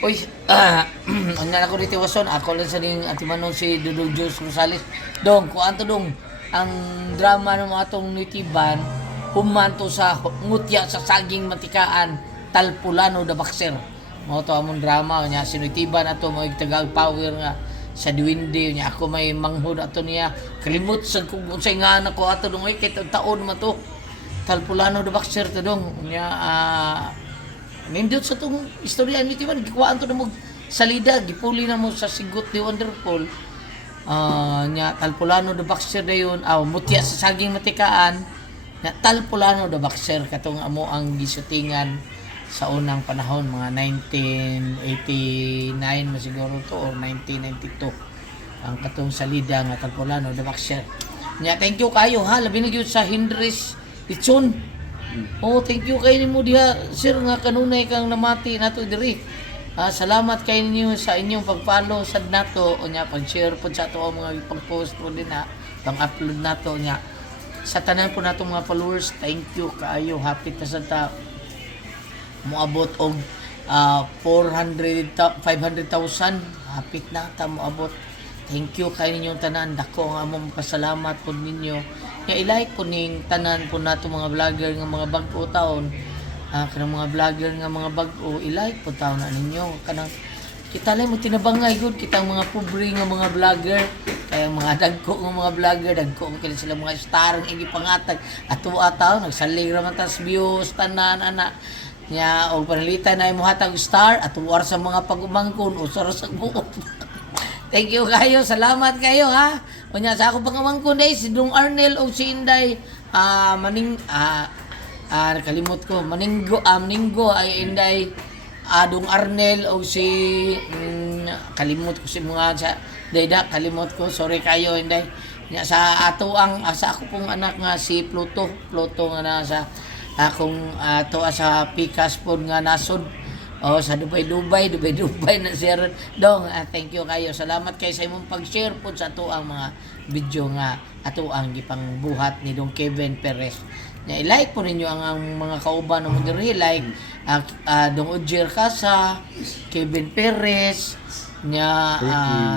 Uy, ang ako dito wason, ako lang sa ning atimanon si Dudong Jules Rosales. Dong, kung anto dong, ang drama ng mga atong nitiban, humanto sa ngutya sa saging matikaan, talpulano da bakser. Mo to among drama nya sinutiban ato mo tagag power nga sa duwinde nya ako may manghud ato niya kalimot sa kung unsay nga anak ko ato dong ay kay taon man to. Talpulano da bakser to dong nya nindot sa itong istorya nito man, gikuhaan to na mo salida, gipuli na mo sa sigot ni Wonderful. Nya Talpulano the Boxer na yun, mutya sa saging matikaan, na Talpulano the Boxer, katong amo ang gisutingan sa unang panahon, mga 1989 masiguro to, or 1992. Ang katong salida nga Talpulano the Boxer. Nya thank you kayo ha, labi na yun sa Hindris Litson. Oh, thank you kay nimo diha sir nga kanunay kang namati nato diri. Salamat kay ninyo sa inyong pag-follow sad nato unya pag-share pud sa ato ang mga pag-post po din na pang-upload nato nya. Sa tanan po nato mga followers, thank you kaayo. Happy ta sa ta moabot og 500,000 hapit na ta moabot. Thank you kay ninyong tanan, dako ang among pasalamat pud ninyo. Ya i-like po ning tanan po nato mga vlogger nga mga bag-o taon. Kanang mga vlogger nga mga bag-o, i-like po taon na ninyo. Kanang kita lang mo tinabangay gud kitang mga pobre nga mga vlogger. Kaya mga dagko nga mga vlogger, dagko kini sila mga star nga gipangatag. Ato ataw nagsalig ra man tas views tanan ana. Nya og panalitan na imo hatag star ato war sa mga pag-umangkon usar sa buot. Thank you kayo, salamat kayo ha. Unya sa ako pangawangkon day si Dong Arnel o si Inday nakalimot ko Maninggo ay Inday Dong Arnel o si kalimot ko si mga sa dayda kalimot ko, sorry kayo Inday. Nya sa ato ang sa ako pong anak nga si Pluto nga nasa akong ato sa Pikas pod nga nasod. Sa Dubai na share dong. Thank you kayo. Salamat kay sa imong pag-share po sa ato ang mga video nga ato ang gipang buhat ni Dong Kevin Perez. Nya i-like po ninyo ang mga kauban mo diri like Dong Ujier Casa, Kevin Perez, nya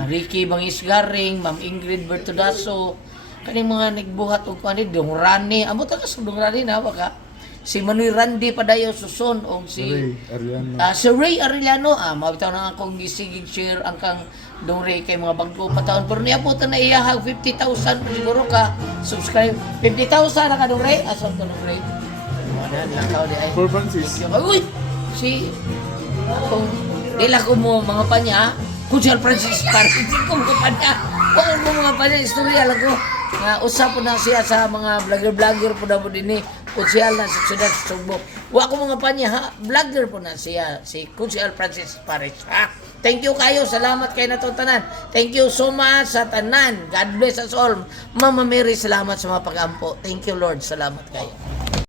Ricky Bangis Garing, Ma'am Ingrid Bertudaso, kaning mga nagbuhat og kanid Dong Rani. Amo ta sa Dong Rani na ba ka? Si Manoy Randy Padayo Suson o si Ray Arellano mabitaw na akong gisigig share ang kang Dong Ray kay mga bago pataon pero niya po na iyahag 50,000 siguro ka subscribe 50,000 na ka Dong Ray aso to Dong Ray lakaw di ay For Francis. uy si akong dila ko mo mga panya Kunsel Francis Paris ko mga panya mo mga panya istorya lang ko nga usap po na siya sa mga vlogger po na po din Kunsel na sa siyudad sa Sugbo. Wa ko mga panya ha, vlogger po na siya, si Kunsel Francis Paris ha. Thank you kayo, salamat kayo na itong tanan. Thank you so much sa tanan. God bless us all. Mama Mary, salamat sa mga pag-ampo. Thank you Lord, salamat kayo.